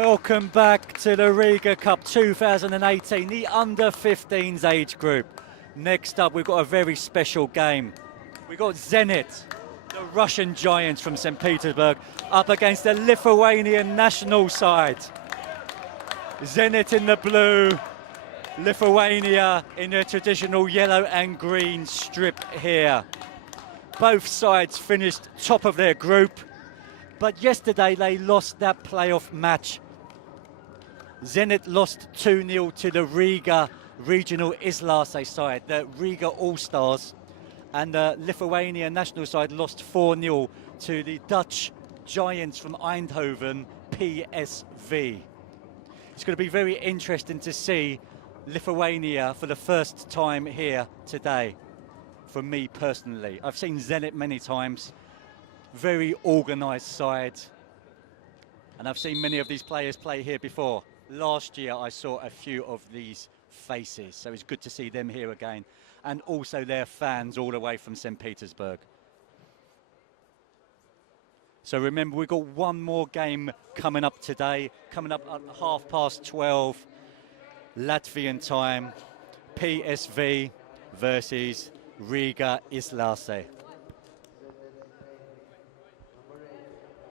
Welcome back to the Riga Cup 2018, the under-15s age group. Next up, we've got a very special game. We've got Zenit, the Russian giants from St. Petersburg, up against the Lithuanian national side. Zenit in the blue, Lithuania in their traditional yellow and green strip here. Both sides finished top of their group, but yesterday they lost that playoff match. Zenit lost 2-0 to the Riga regional Islase side, the Riga All-Stars, and the Lithuania national side lost 4-0 to the Dutch giants from Eindhoven, PSV. It's going to be very interesting to see Lithuania for the first time here today, for me personally. I've seen Zenit many times, very organised side, and I've seen many of these players play here before. Last year I saw a few of these faces, so it's good to see them here again, and also their fans all the way from St. Petersburg. So remember, we've got one more game coming up today, coming up at 12:30 Latvian time, PSV versus Riga Islase.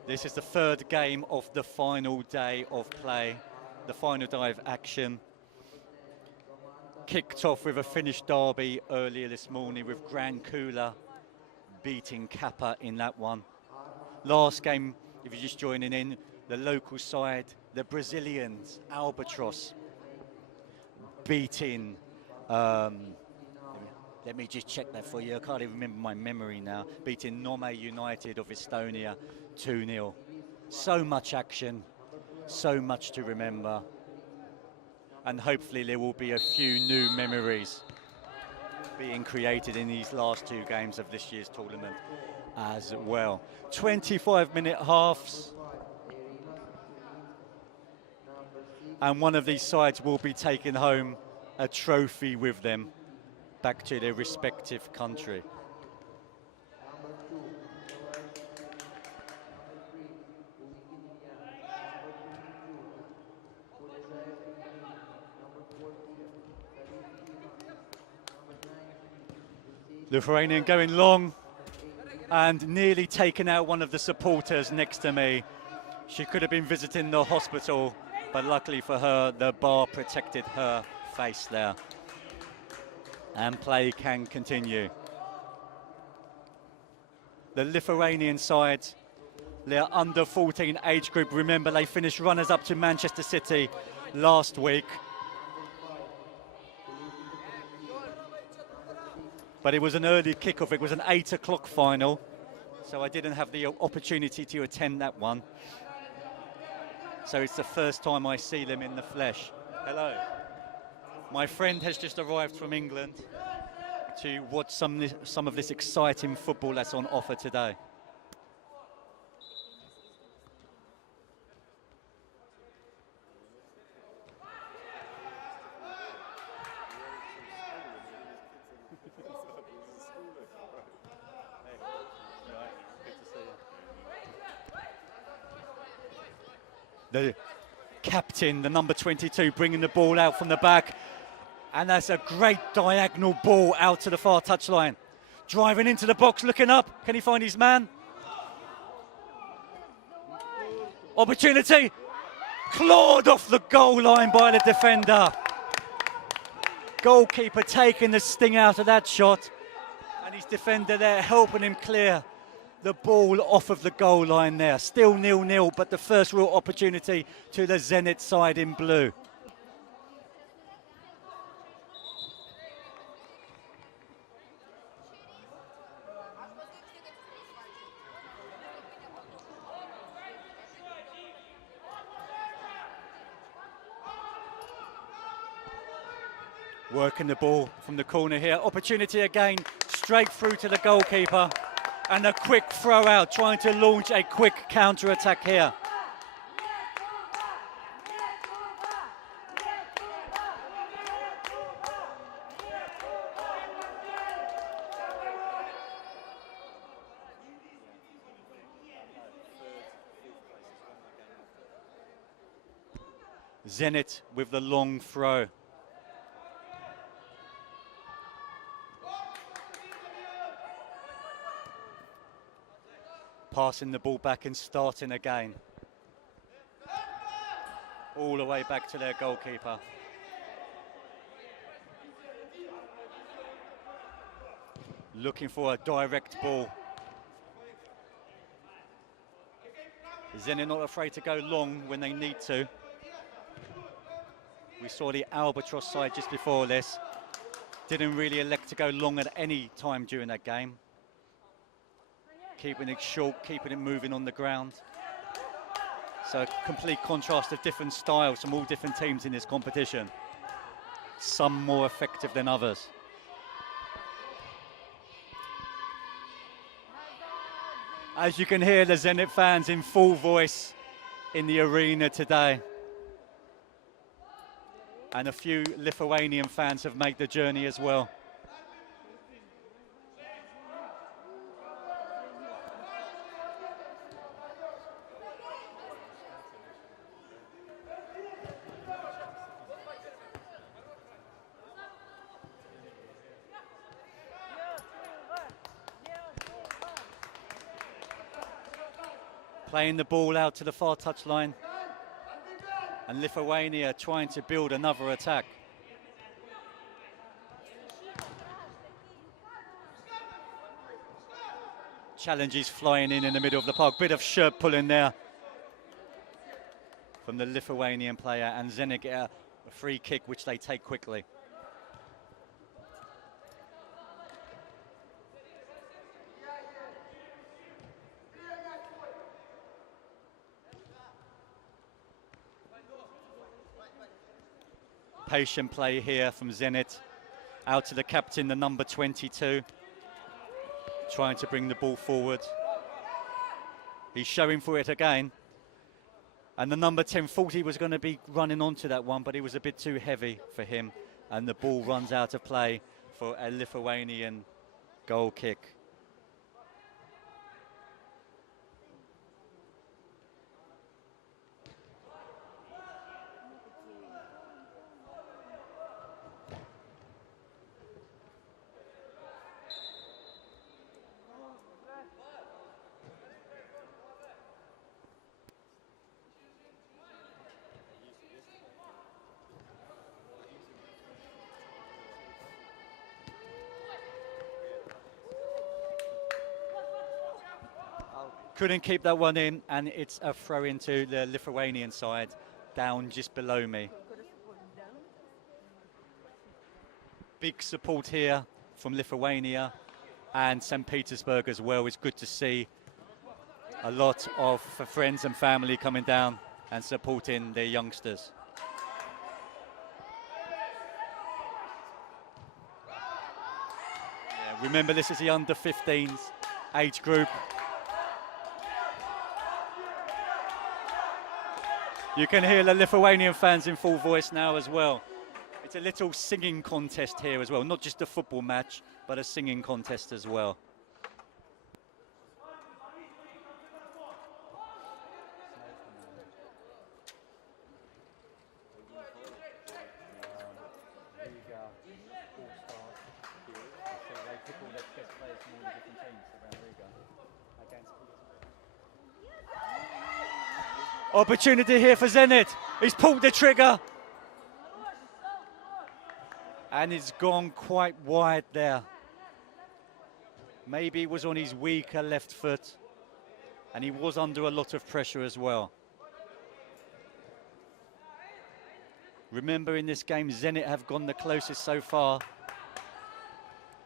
This is the third game of the final day of play, the final day of action. Kicked off with a Finnish derby earlier this morning with Grand Kula beating Kappa in that one. Last game, if you're just joining in, the local side, the Brazilians, Albatros, beating, let me just check that for you, I can't even remember my memory now, beating Nome United of Estonia 2-0. So much action, so much to remember, and hopefully there will be a few new memories being created in these last two games of this year's tournament as well. 25-minute halves, and one of these sides will be taking home a trophy with them back to their respective country. Lithuanian going long and nearly taken out one of the supporters next to me. She could have been visiting the hospital, but luckily for her, the bar protected her face there. And play can continue. The Lithuanian side, their under-14 age group, remember they finished runners-up to Manchester City last week. But it was an early kickoff, it was an 8 o'clock final, so I didn't have the opportunity to attend that one. So it's the first time I see them in the flesh. Hello. My friend has just arrived from England to watch some of this exciting football that's on offer today. The captain, the number 22, bringing the ball out from the back. And that's a great diagonal ball out to the far touchline. Driving into the box, looking up. Can he find his man? Opportunity. Clawed off the goal line by the defender. Goalkeeper taking the sting out of that shot. And his defender there helping him clear the ball off of the goal line there. Still 0-0, but the first real opportunity to the Zenit side in blue. Working the ball from the corner here. Opportunity again, straight through to the goalkeeper. And a quick throw out, trying to launch a quick counter-attack here. Zenit with the long throw. Passing the ball back and starting again. All the way back to their goalkeeper. Looking for a direct ball. Zenit not afraid to go long when they need to. We saw the Albatross side just before this. Didn't really elect to go long at any time during that game. Keeping it short, keeping it moving on the ground. So a complete contrast of different styles from all different teams in this competition. Some more effective than others. As you can hear, the Zenit fans in full voice in the arena today. And a few Lithuanian fans have made the journey as well. Playing the ball out to the far touchline. And Lithuania trying to build another attack. Challenges flying in the middle of the park. Bit of shirt pulling there from the Lithuanian player, and Zenit get a free kick which they take quickly. Patient play here from Zenit. Out to the captain, the number 22. Trying to bring the ball forward. He's showing for it again. And the number 10, thought he was going to be running onto that one, but it was a bit too heavy for him. And the ball runs out of play for a Lithuanian goal kick. Couldn't keep that one in, and it's a throw into the Lithuanian side, down just below me. Big support here from Lithuania and St. Petersburg as well. It's good to see a lot of friends and family coming down and supporting their youngsters. Yeah, remember, this is the under-15s age group. You can hear the Lithuanian fans in full voice now as well. It's a little singing contest here as well, not just a football match, but a singing contest as well. Opportunity here for Zenit. He's pulled the trigger. And it's gone quite wide there. Maybe it was on his weaker left foot. And he was under a lot of pressure as well. Remember, in this game, Zenit have gone the closest so far.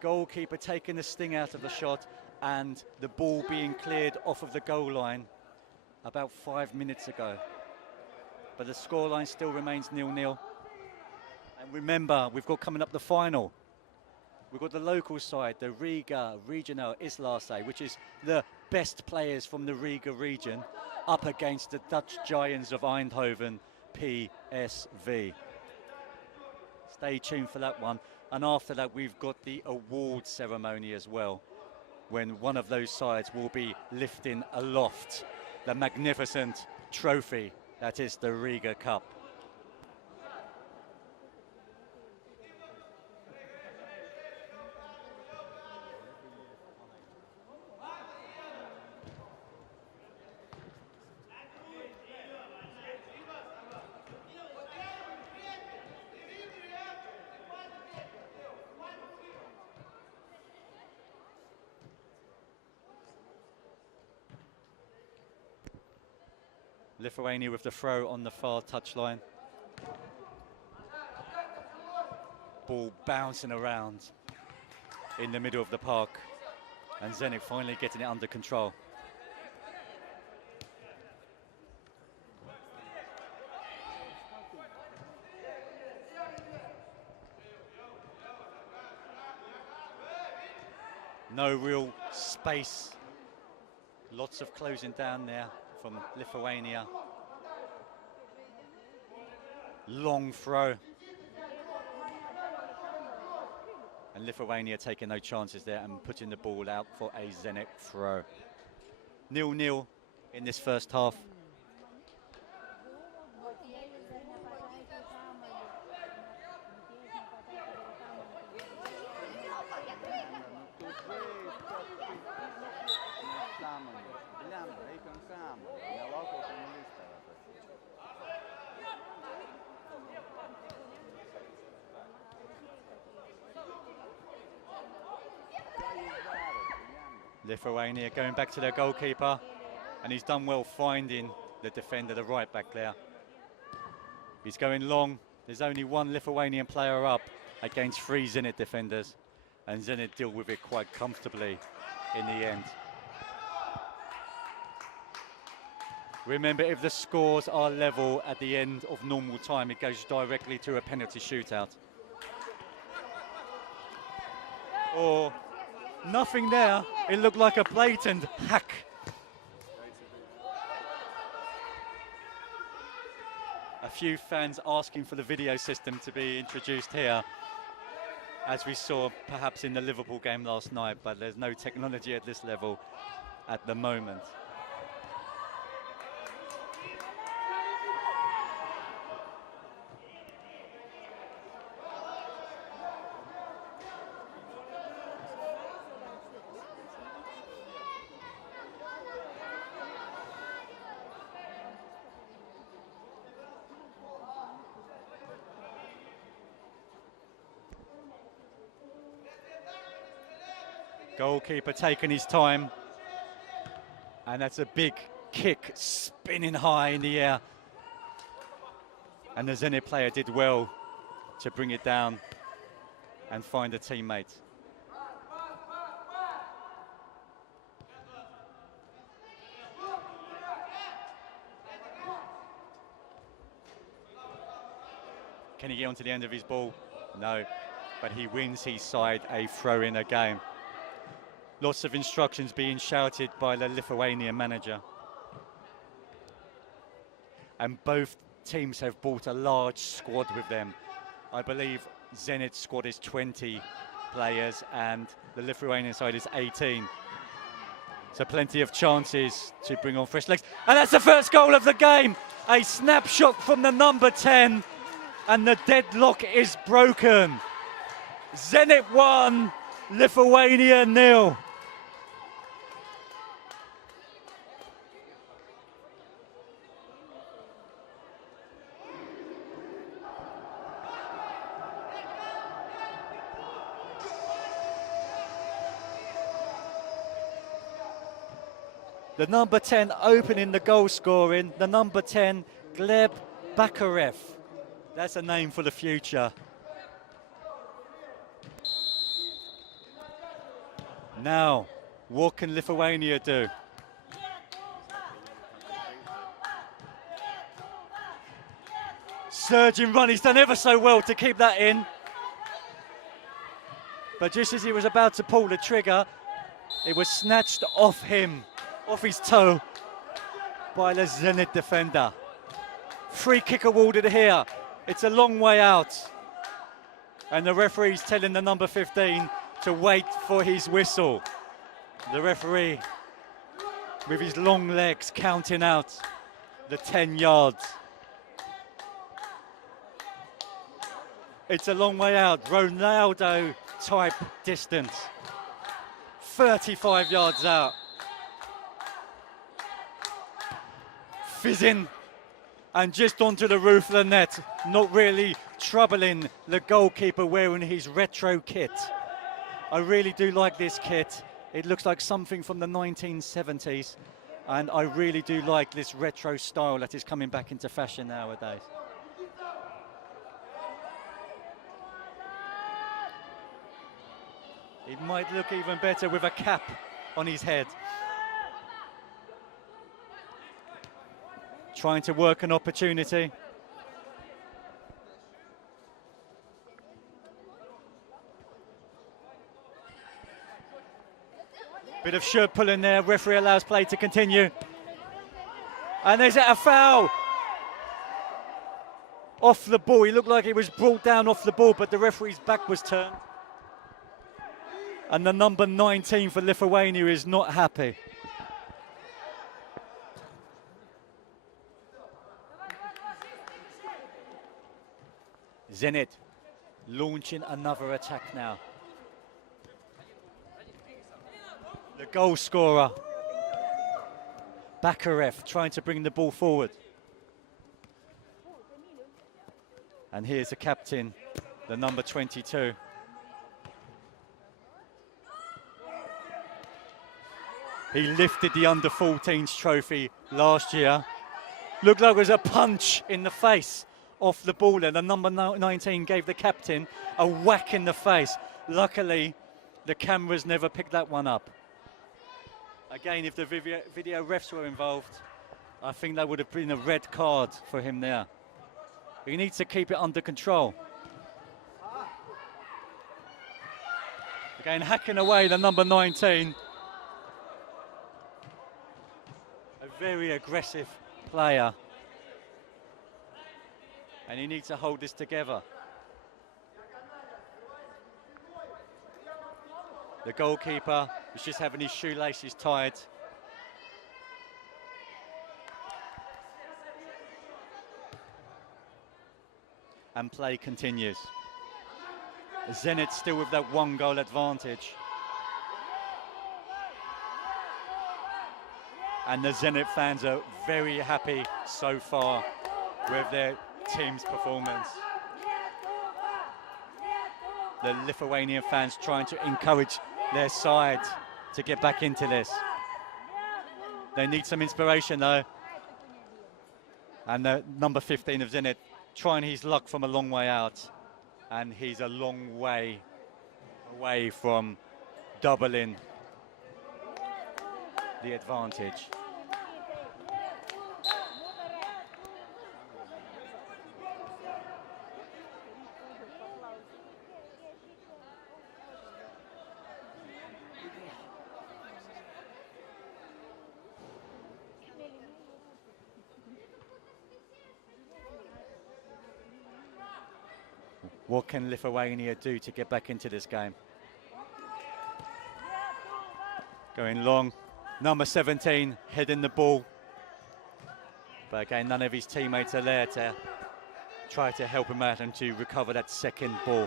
Goalkeeper taking the sting out of the shot, and the ball being cleared off of the goal line about 5 minutes ago. But the scoreline still remains 0-0. And remember, we've got coming up the final. We've got the local side, the Riga Regional Islace, which is the best players from the Riga region, up against the Dutch Giants of Eindhoven, PSV. Stay tuned for that one. And after that, we've got the award ceremony as well, when one of those sides will be lifting aloft the magnificent trophy that is the Riga Cup. Lithuania with the throw on the far touchline. Ball bouncing around in the middle of the park, and Zenit finally getting it under control. No real space. Lots of closing down there from Lithuania. Long throw. And Lithuania taking no chances there and putting the ball out for a Zenit throw. 0-0 in this first half. Lithuania going back to their goalkeeper, and he's done well finding the defender, the right back there. He's going long. There's only one Lithuanian player up against 3 Zenit defenders, and Zenit deal with it quite comfortably in the end. Remember, if the scores are level at the end of normal time, it goes directly to a penalty shootout. Or nothing there. It looked like a blatant hack. A few fans asking for the video system to be introduced here, as we saw perhaps in the Liverpool game last night, but there's no technology at this level at the moment. Goalkeeper taking his time, and that's a big kick spinning high in the air, and the Zenit player did well to bring it down and find a teammate. Can he get onto the end of his ball? No, but he wins his side a throw in a game. Lots of instructions being shouted by the Lithuanian manager. And both teams have brought a large squad with them. I believe Zenit's squad is 20 players and the Lithuanian side is 18. So plenty of chances to bring on fresh legs. And that's the first goal of the game. A snapshot from the number 10, and the deadlock is broken. Zenit 1, Lithuania 0. The number 10 opening the goal scoring, the number 10, Gleb Bakarev. That's a name for the future. Now, what can Lithuania do? Surging run, he's done ever so well to keep that in. But just as he was about to pull the trigger, it was snatched off him, off his toe, by the Zenit defender. Free kick awarded here. It's a long way out. And the referee's telling the number 15 to wait for his whistle. The referee, with his long legs, counting out the 10 yards. It's a long way out, Ronaldo type distance. 35 yards out. Fizzing, and just onto the roof of the net, not really troubling the goalkeeper wearing his retro kit. I really do like this kit. It looks like something from the 1970s, And I really do like this retro style that is coming back into fashion nowadays. It might look even better with a cap on his head. Trying to work an opportunity. Bit of shirt pulling there, referee allows play to continue. And there's a foul. Off the ball, he looked like he was brought down off the ball, but the referee's back was turned. And the number 19 for Lithuania is not happy. Zenit launching another attack now. The goal scorer, Bakarev, trying to bring the ball forward. And here's the captain, the number 22. He lifted the under-14s trophy last year. Looked like it was a punch in the face off the ball there. The number 19 gave the captain a whack in the face. Luckily, the cameras never picked that one up. Again, if the video refs were involved, I think that would have been a red card for him there. He needs to keep it under control. Again, hacking away the number 19. A very aggressive player. And he needs to hold this together. The goalkeeper was just having his shoelaces tied. And play continues. Zenit still with that 1-goal advantage. And the Zenit fans are very happy so far with their team's performance. The Lithuanian fans trying to encourage their side to get back into this. They need some inspiration though. And the number 15 of Zenit trying his luck from a long way out. And he's a long way away from doubling the advantage. What can Lithuania do to get back into this game? Going long, number 17 heading the ball. But again, none of his teammates are there to try to help him out and to recover that second ball.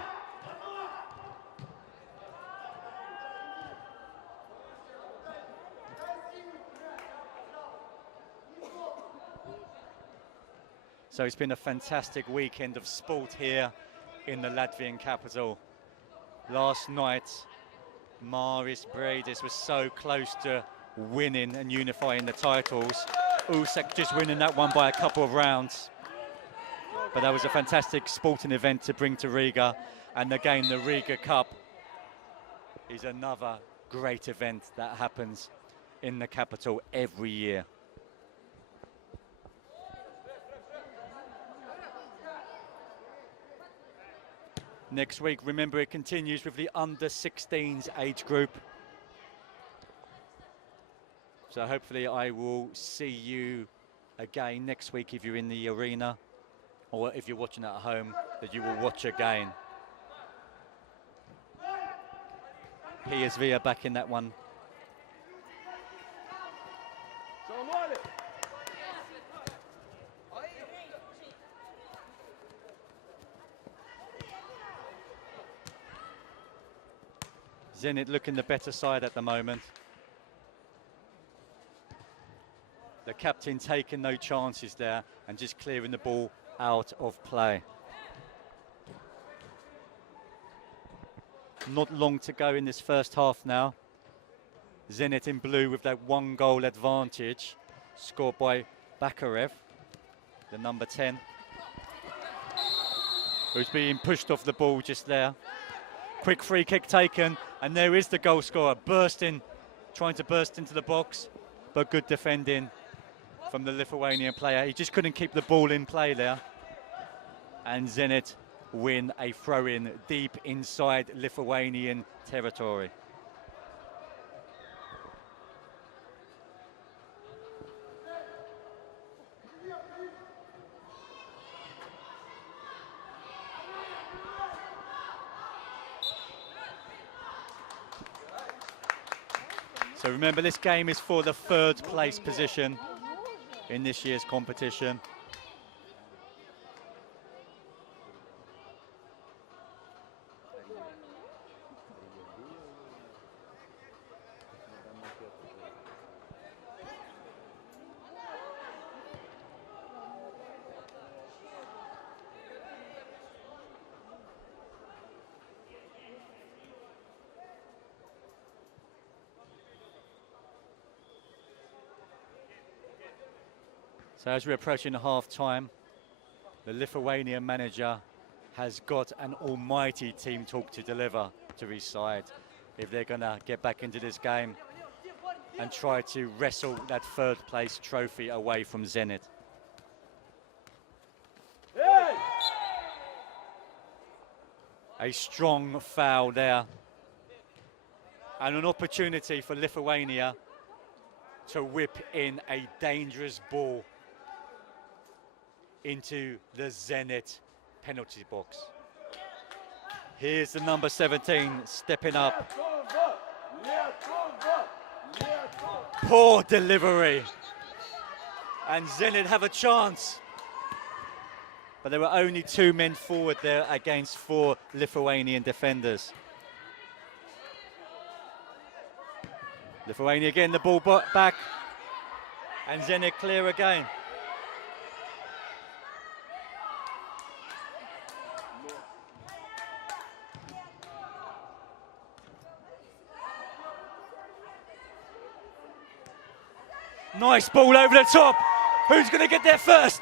So it's been a fantastic weekend of sport here in the Latvian capital. Last night, Maris Breidis was so close to winning and unifying the titles. Usek just winning that one by a couple of rounds. But that was a fantastic sporting event to bring to Riga. And again, the Riga Cup is another great event that happens in the capital every year. Next week, remember, it continues with the under-16s age group. So hopefully I will see you again next week if you're in the arena, or if you're watching at home, that you will watch again. PSV are back in that one. Zenit looking the better side at the moment. The captain taking no chances there and just clearing the ball out of play. Not long to go in this first half now. Zenit in blue with that 1-goal advantage, scored by Bakarev, the number 10, who's being pushed off the ball just there. Quick free kick taken, and there is the goal scorer, trying to burst into the box, but good defending from the Lithuanian player. He just couldn't keep the ball in play there. And Zenit win a throw-in deep inside Lithuanian territory. So remember, this game is for the 3rd place position in this year's competition. So as we're approaching half-time, the Lithuanian manager has got an almighty team talk to deliver to his side if they're going to get back into this game and try to wrestle that 3rd place trophy away from Zenit. A strong foul there, and an opportunity for Lithuania to whip in a dangerous ball into the Zenit penalty box. Here's the number 17 stepping up. Poor delivery. And Zenit have a chance. But there were only 2 men forward there against 4 Lithuanian defenders. Lithuania getting the ball back. And Zenit clear again. Nice ball over the top. Who's going to get there first?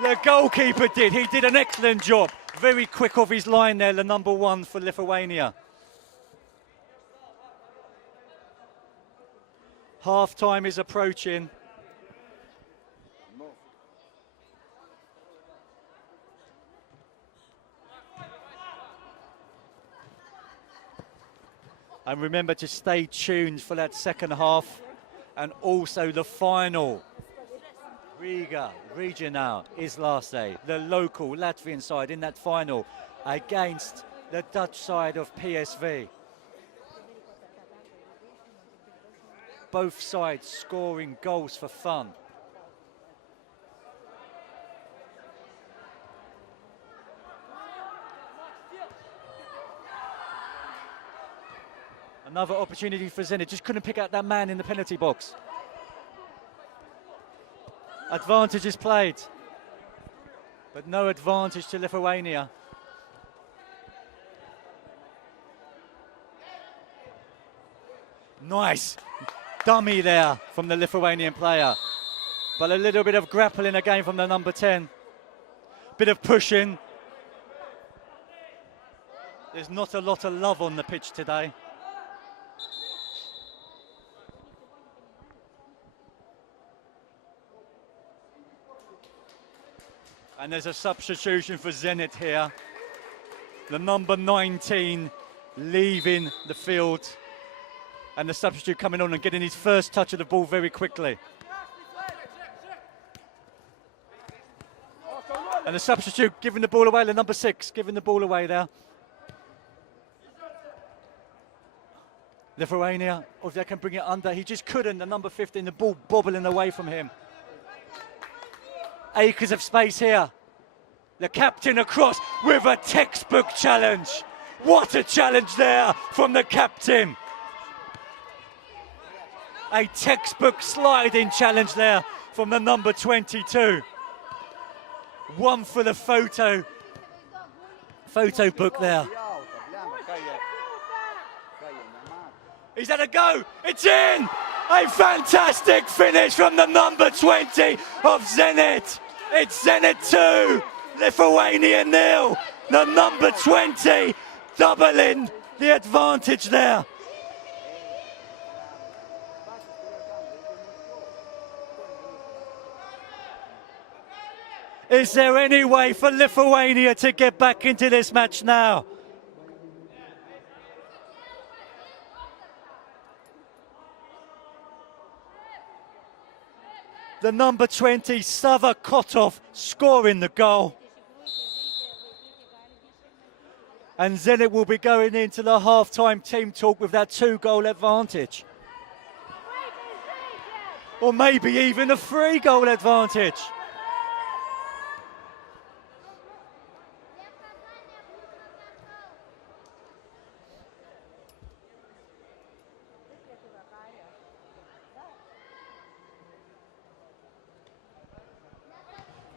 The goalkeeper did. He did an excellent job. Very quick off his line there, the number 1 for Lithuania. Half-time is approaching. And remember to stay tuned for that second half. And also the final. Riga Regional is last day, the local Latvian side in that final against the Dutch side of PSV. Both sides scoring goals for fun. Another opportunity for Zenit, just couldn't pick out that man in the penalty box. Advantage is played, but no advantage to Lithuania. Nice dummy there from the Lithuanian player, but a little bit of grappling again from the number 10. Bit of pushing. There's not a lot of love on the pitch today. And there's a substitution for Zenit here. The number 19 leaving the field. And the substitute coming on and getting his first touch of the ball very quickly. And the substitute giving the ball away, the number 6 giving the ball away there. Lithuania, if they can bring it under, he just couldn't. The number 15, the ball bobbling away from him. Acres of space here. The captain across with a textbook challenge. What a challenge there from the captain. A textbook sliding challenge there from the number 22. One for the photo book there. He's had a go. It's in. A fantastic finish from the number 20 of Zenit. It's Zenit 2, Lithuania 0. The number 20 doubling the advantage there. Is there any way for Lithuania to get back into this match now? The number 20, Sava Kotov, scoring the goal. And Zenit will be going into the half-time team talk with that 2-goal advantage. Or maybe even a 3-goal advantage.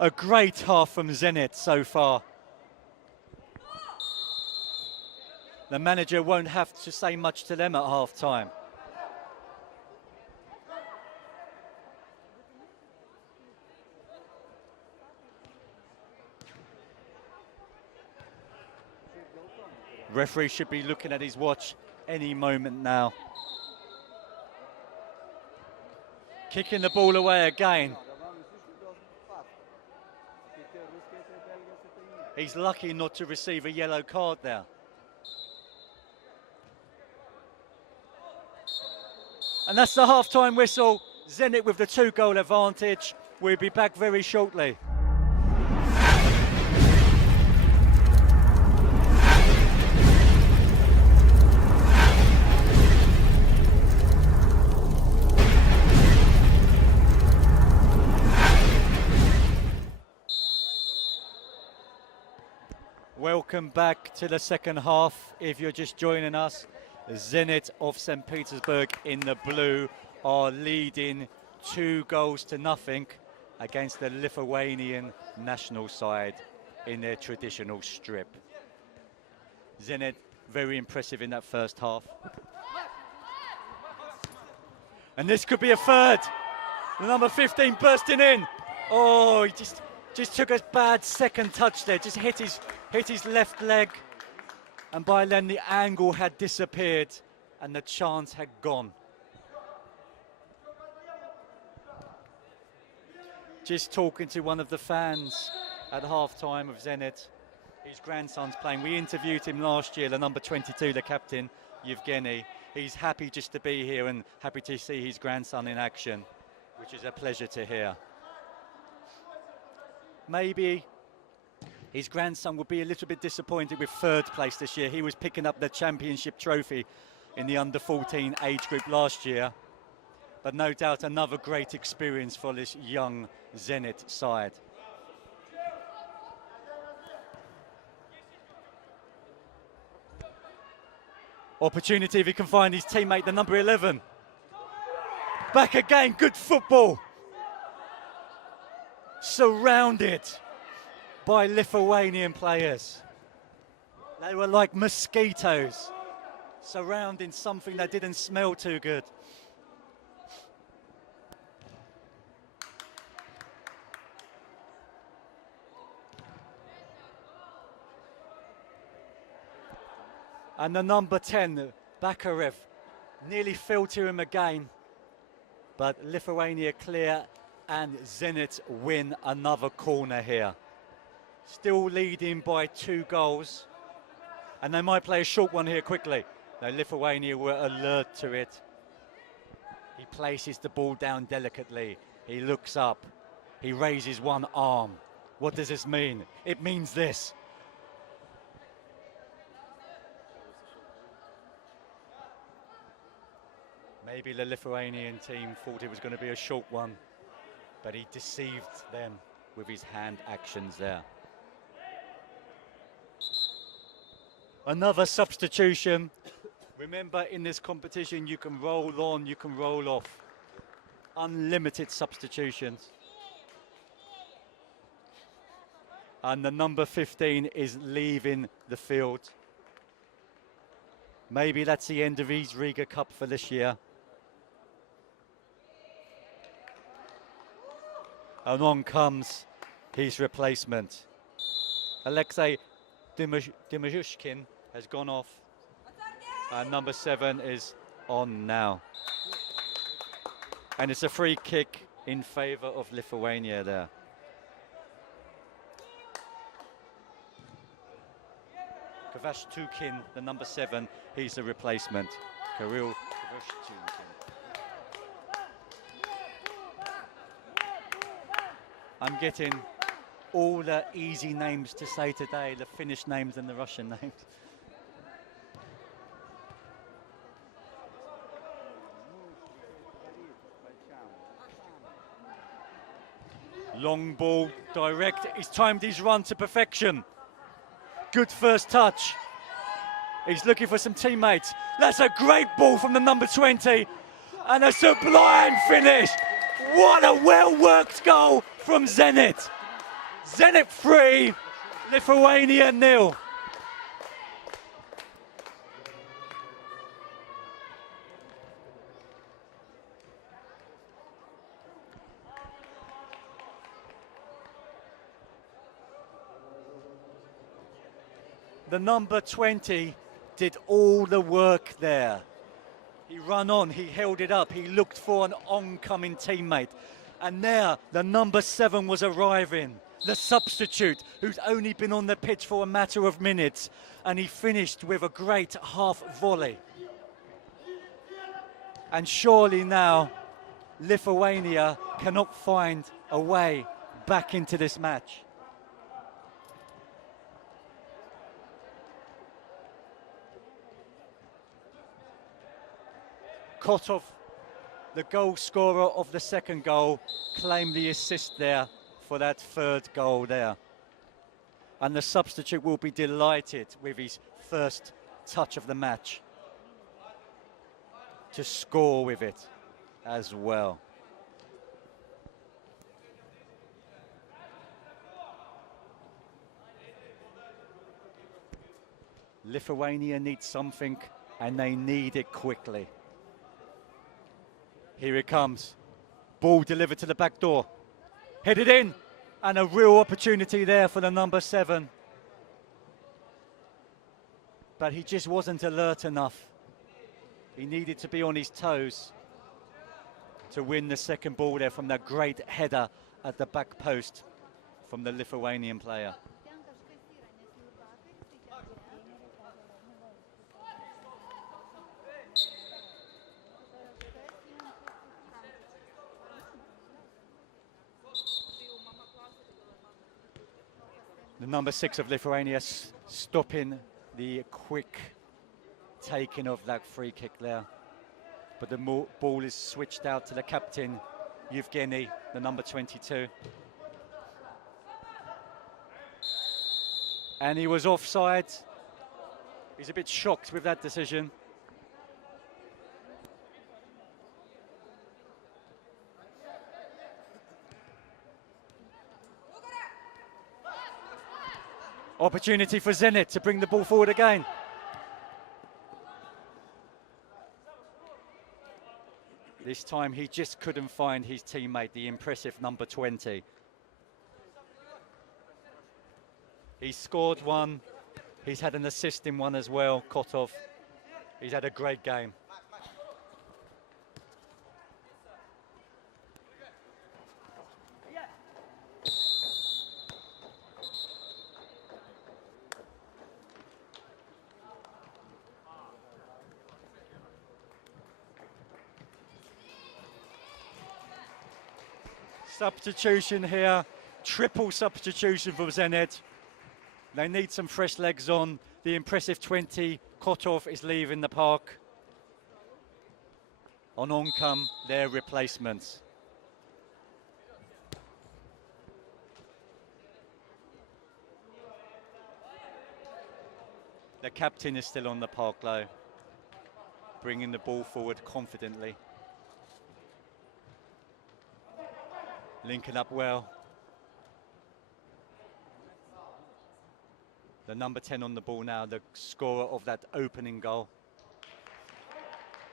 A great half from Zenit so far. The manager won't have to say much to them at half-time. Referee should be looking at his watch any moment now. Kicking the ball away again. He's lucky not to receive a yellow card there. And that's the half-time whistle. Zenit with the 2-goal advantage. We'll be back very shortly. Welcome back to the second half. If you're just joining us, Zenit of St. Petersburg in the blue are leading 2-0 against the Lithuanian national side in their traditional strip. Zenit very impressive in that first half. And this could be a third. The number 15 bursting in. Oh, he just took a bad second touch there, just hit his left leg. And by then the angle had disappeared and the chance had gone. Just talking to one of the fans at half-time of Zenit. His grandson's playing. We interviewed him last year, the number 22, the captain, Yevgeny. He's happy just to be here and happy to see his grandson in action, which is a pleasure to hear. Maybe his grandson will be a little bit disappointed with third place this year. He was picking up the championship trophy in the under-14 age group last year. But no doubt another great experience for this young Zenit side. Opportunity if he can find his teammate, the number 11. Back again, good football. Surrounded by Lithuanian players. They were like mosquitoes surrounding something that didn't smell too good. And the number 10, Bakarev, nearly fell to him again. But Lithuania clear and Zenit win another corner here. Still leading by 2 goals. And they might play a short one here quickly. No, Lithuania were alert to it. He places the ball down delicately. He looks up. He raises one arm. What does this mean? It means this. Maybe the Lithuanian team thought it was going to be a short one, but he deceived them with his hand actions there. Another substitution. Remember, in this competition, you can roll on, you can roll off. Unlimited substitutions. And the number 15 is leaving the field. Maybe that's the end of his Riga Cup for this year. And on comes his replacement. Alexei Dimashkin has gone off. And number 7 is on now. And it's a free kick in favor of Lithuania there. Kavashtukin, the number 7, he's the replacement. Kirill Kavashtukin. I'm getting all the easy names to say today, the Finnish names and the Russian names. Long ball, direct. He's timed his run to perfection. Good first touch. He's looking for some teammates. That's a great ball from the number 20. And a sublime finish. What a well-worked goal from Zenit. Zenit 3, Lithuania 0. The number 20 did all the work there. He ran on, he held it up, he looked for an oncoming teammate. And there, the number 7 was arriving, the substitute, who's only been on the pitch for a matter of minutes. And he finished with a great half volley. And surely now, Lithuania cannot find a way back into this match. Kotov, the goal scorer of the second goal, claimed the assist there for that third goal there. And the substitute will be delighted with his first touch of the match to score with it as well. Lithuania needs something, and they need it quickly. Here it comes. Ball delivered to the back door. Headed in. And a real opportunity there for the number 7. But he just wasn't alert enough. He needed to be on his toes to win the second ball there from that great header at the back post from the Lithuanian player. The number 6 of Lithuania stopping the quick taking of that free kick there. But the ball is switched out to the captain, Yevgeny, the number 22. And he was offside. He's a bit shocked with that decision. Opportunity for Zenit to bring the ball forward again. This time he just couldn't find his teammate, the impressive number 20. He scored one. He's had an assist in one as well, Kotov. He's had a great game. Substitution here, triple substitution for Zenit. They need some fresh legs on. The impressive 20, Kotov, is leaving the park. On come their replacements. The captain is still on the park though, bringing the ball forward confidently. Linking up well. The number 10 on the ball now, the scorer of that opening goal.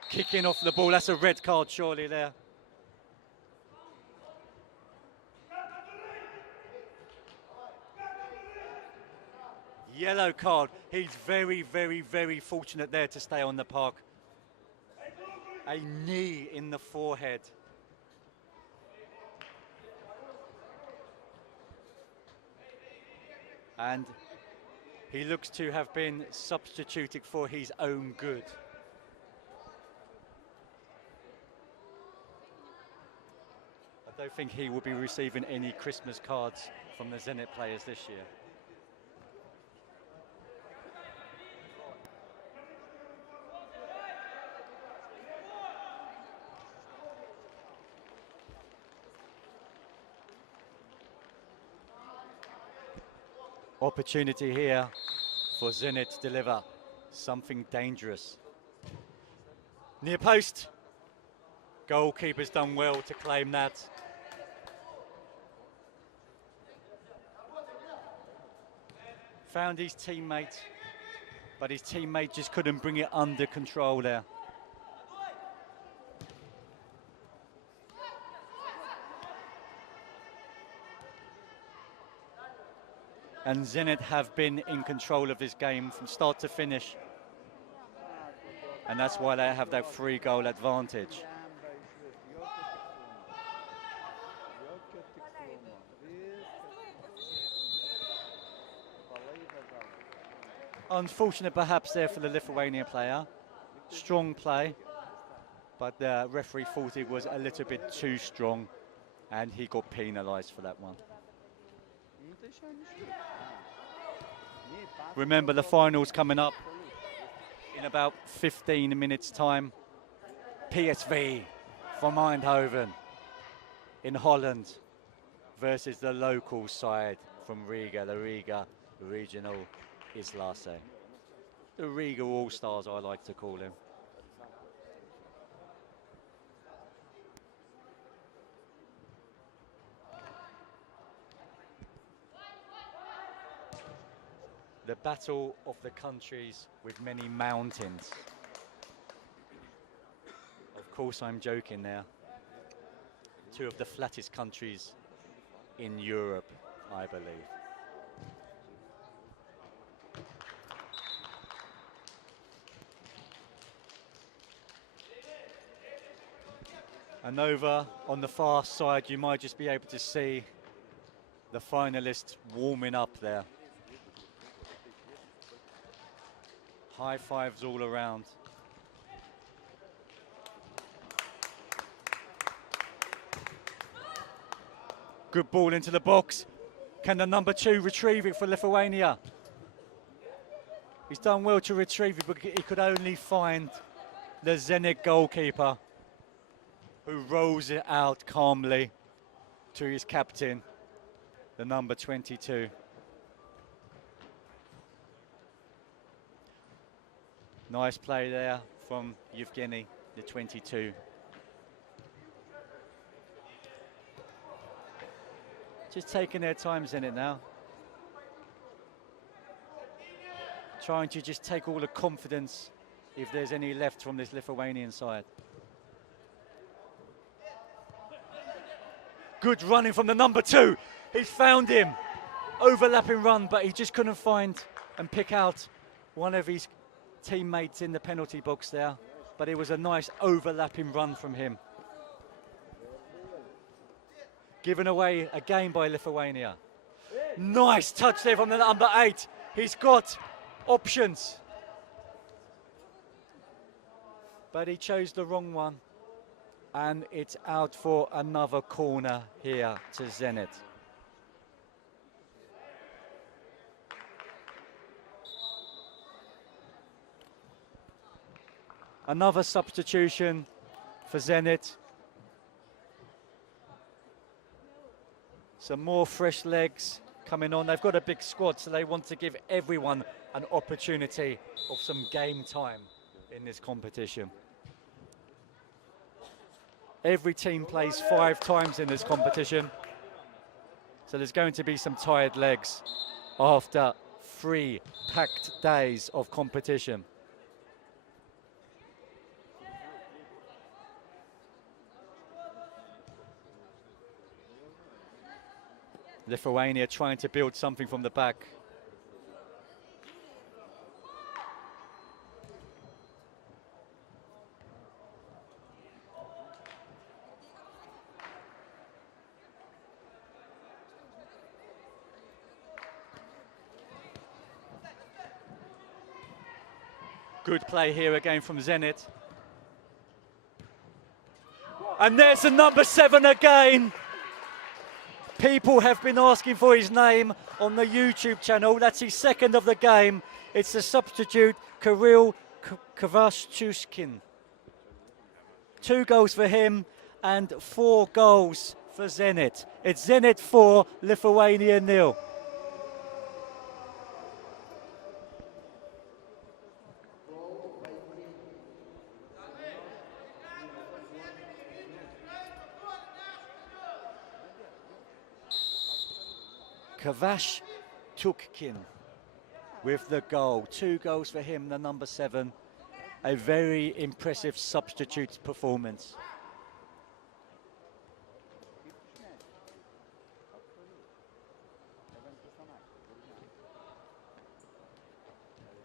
kicking off the ball. That's a red card surely there. Yellow card. He's very, very, very fortunate there to stay on the park. A knee in the forehead. And he looks to have been substituted for his own good. I don't think he will be receiving any Christmas cards from the Zenit players this year. Opportunity here for Zenit to deliver something dangerous. Near post. Goalkeeper's done well to claim that. Found his teammate, but his teammate just couldn't bring it under control there. And Zenit have been in control of this game from start to finish. And that's why they have that 3-goal advantage. Unfortunate perhaps there for the Lithuania player. Strong play, but the referee thought it was a little bit too strong and he got penalised for that one. Remember, the final's coming up in about 15 minutes time. PSV from Eindhoven in Holland versus the local side from Riga, the Riga Regional Islace. The Riga All-Stars, I like to call him. The battle of the countries with many mountains. Of course, I'm joking there. Two of the flattest countries in Europe, I believe. And over on the far side, you might just be able to see the finalists warming up there. High fives all around. Good ball into the box. Can the number 2 retrieve it for Lithuania? He's done well to retrieve it, but he could only find the Zenit goalkeeper, who rolls it out calmly to his captain, the number 22. Nice play there from Yevgeny, the 22. Just taking their times in it now. Trying to just take all the confidence, if there's any left from this Lithuanian side. Good running from the number 2. He's found him. Overlapping run, but he just couldn't find and pick out one of his teammates in the penalty box there, but it was a nice overlapping run from him. Given away again by Lithuania. Nice touch there from the number 8. He's got options, but he chose the wrong one, and it's out for another corner here to Zenit. Another substitution for Zenit. Some more fresh legs coming on. They've got a big squad, so they want to give everyone an opportunity of some game time in this competition. Every team plays 5 times in this competition, so there's going to be some tired legs after 3 packed days of competition. Lithuania trying to build something from the back. Good play here again from Zenit. And there's the number 7 again. People have been asking for his name on the YouTube channel. That's his second of the game. It's the substitute, Kirill Kvashchushkin. 2 goals for him and 4 goals for Zenit. It's Zenit 4, Lithuania 0. Kvashchushkin with the goal. 2 goals for him, the number 7. A very impressive substitute performance.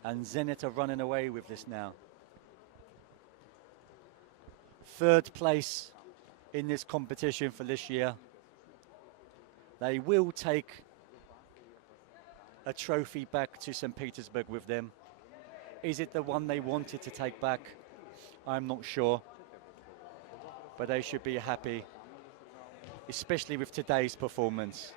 And Zenit are running away with this now. 3rd place in this competition for this year. They will take a trophy back to St. Petersburg with them. Is it the one they wanted to take back? I'm not sure. But they should be happy, especially with today's performance.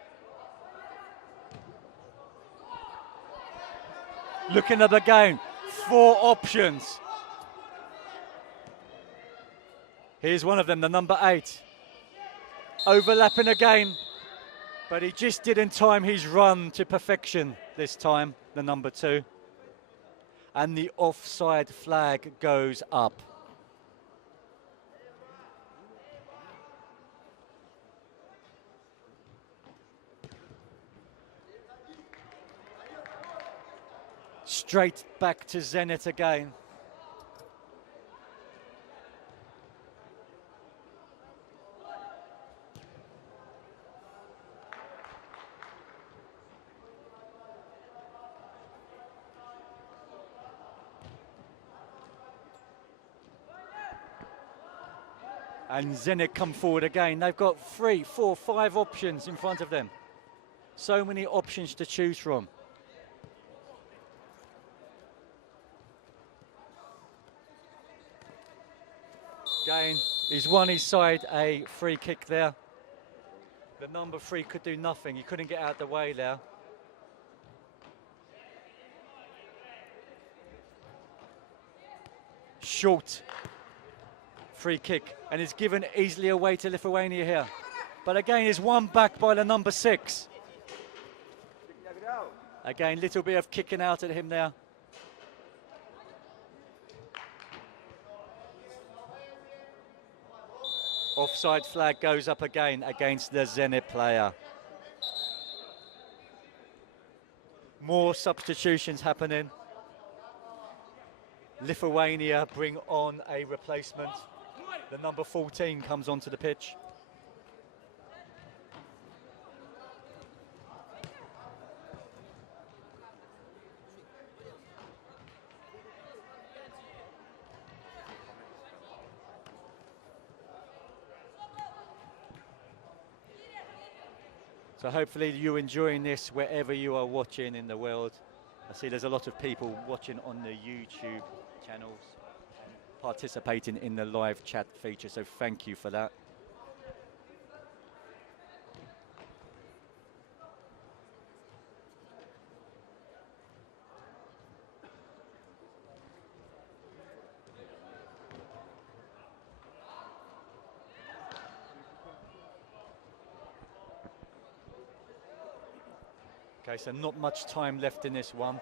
Looking at the game, 4 options. Here's one of them, the number 8. Overlapping again, but he just didn't time his run to perfection this time, the number 2. And the offside flag goes up. Straight back to Zenit again. And Zenit come forward again. They've got 3, 4, 5 options in front of them. So many options to choose from. Again, he's won his side a free kick there. The number 3 could do nothing. He couldn't get out of the way there. Short free kick, and it's given easily away to Lithuania here. But again, it's won back by the number 6. Again, little bit of kicking out at him there. Offside flag goes up again against the Zenit player. More substitutions happening. Lithuania bring on a replacement. The number 14 comes onto the pitch. So hopefully you're enjoying this wherever you are watching in the world. I see there's a lot of people watching on the YouTube channels, participating in the live chat feature, so thank you for that. Okay, so not much time left in this one.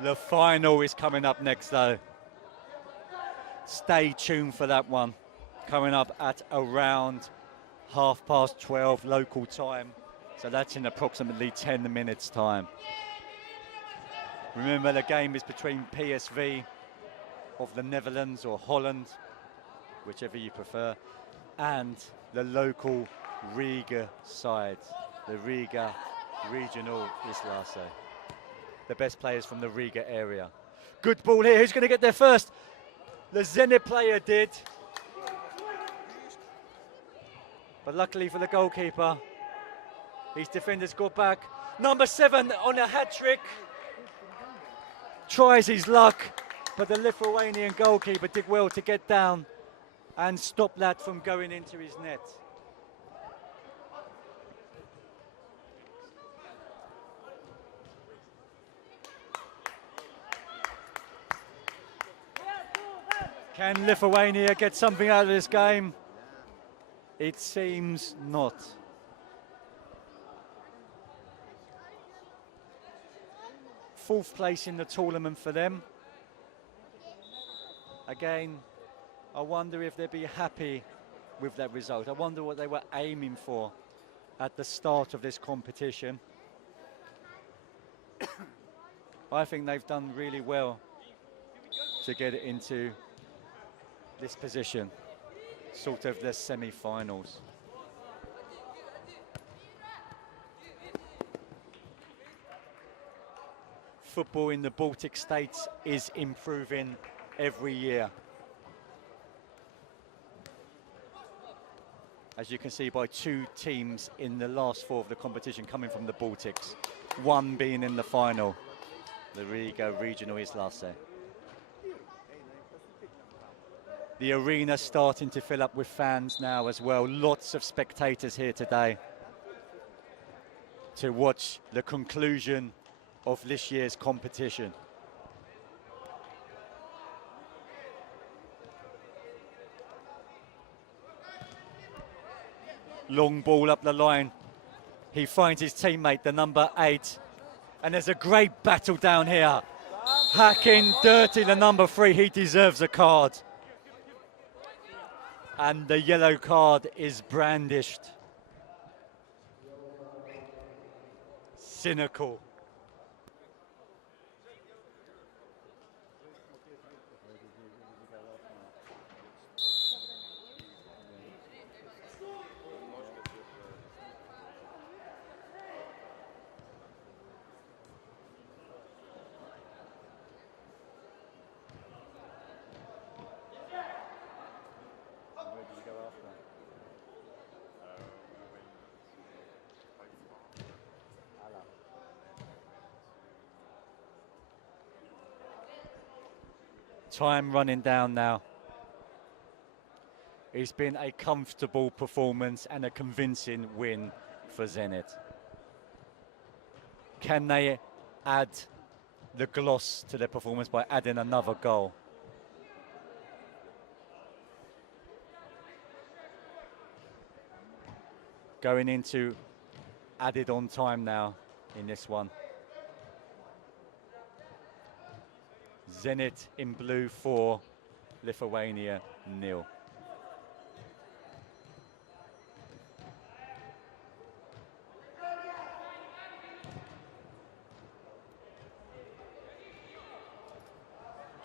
The final is coming up next though. Stay tuned for that one. Coming up at around 12:30 local time. So that's in approximately 10 minutes time. Remember, the game is between PSV of the Netherlands or Holland, whichever you prefer, and the local Riga side, the Riga regional Islase. The best players from the Riga area. Good ball here. Who's going to get there first? The Zenit player did. But luckily for the goalkeeper, his defenders got back. Number 7 on a hat-trick. Tries his luck, but the Lithuanian goalkeeper did well to get down and stop that from going into his net. Can Lithuania get something out of this game? It seems not. Fourth place in the tournament for them. Again, I wonder if they'd be happy with that result. I wonder what they were aiming for at the start of this competition. I think they've done really well to get it into this position, sort of the semi-finals. Football in the Baltic states is improving every year. As you can see by 2 teams in the last 4 of the competition coming from the Baltics, 1 being in the final, the Riga regional Islase. The arena starting to fill up with fans now as well. Lots of spectators here today to watch the conclusion of this year's competition. Long ball up the line. He finds his teammate, the number 8. And there's a great battle down here. Hacking dirty, the number 3. He deserves a card. And the yellow card is brandished. Cynical. Time running down now. It's been a comfortable performance and a convincing win for Zenit. Can they add the gloss to their performance by adding another goal? Going into added on time now in this one. Zenit in blue 4, Lithuania 0.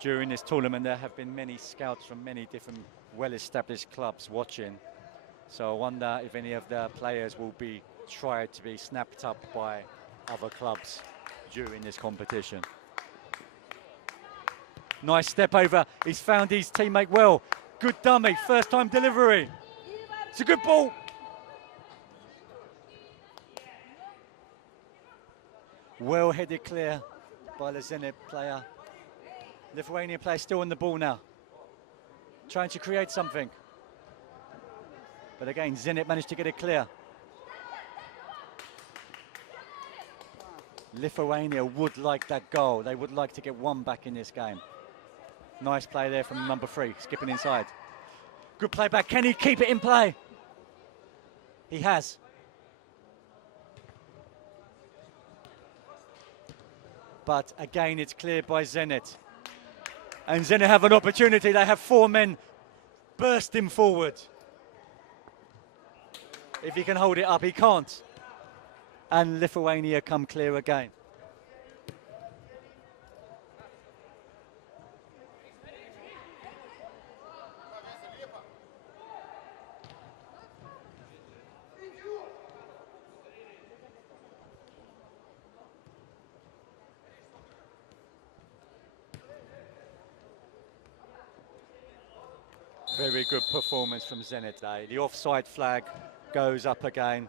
During this tournament there have been many scouts from many different well-established clubs watching. So I wonder if any of the players will be tried to be snapped up by other clubs during this competition. Nice step over. He's found his teammate well. Good dummy. First time delivery. It's a good ball. Well headed clear by the Zenit player. Lithuanian player still on the ball now. Trying to create something. But again, Zenit managed to get it clear. Lithuania would like that goal. They would like to get 1 back in this game. Nice play there from number 3, skipping inside. Good play back. Can he keep it in play? He has. But again, it's cleared by Zenit. And Zenit have an opportunity. They have 4 men bursting forward. If he can hold it up, he can't. And Lithuania come clear again. Very good performance from Zenit today. The offside flag goes up again.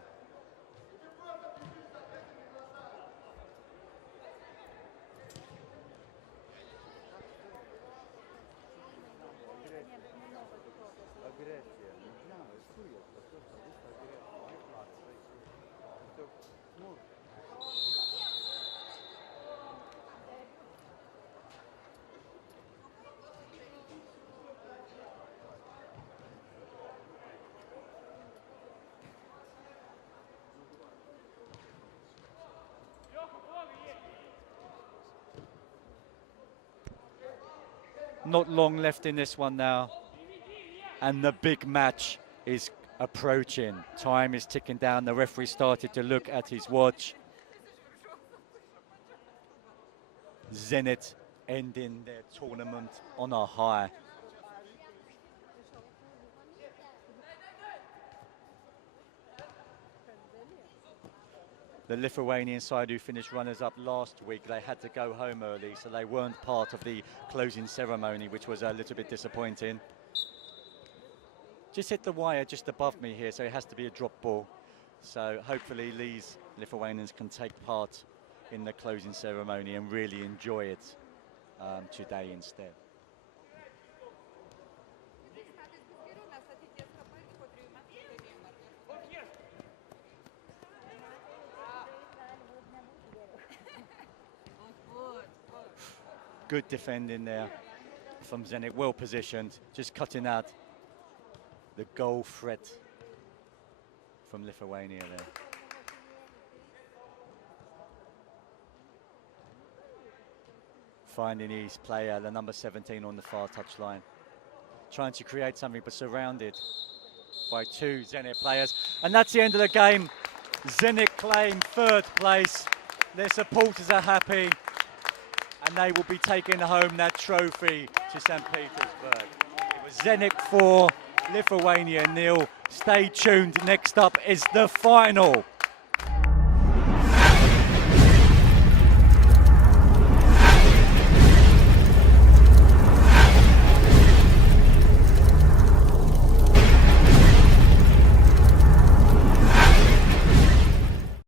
Not long left in this one now, and the big match is approaching. Time is ticking down. The referee started to look at his watch. Zenit ending their tournament on a high. The Lithuanian side, who finished runners-up last week, they had to go home early, so they weren't part of the closing ceremony, which was a little bit disappointing. Just hit the wire just above me here, so it has to be a drop ball. So hopefully these Lithuanians can take part in the closing ceremony and really enjoy it today instead. Good defending there from Zenit, well positioned, just cutting out the goal threat from Lithuania there. Finding his player, the number 17 on the far touchline. Trying to create something, but surrounded by two Zenit players. And that's the end of the game. Zenit claim third place. Their supporters are happy, and they will be taking home that trophy to St. Petersburg. It was Zenit 4, Lithuania 0. Stay tuned. Next up is the final.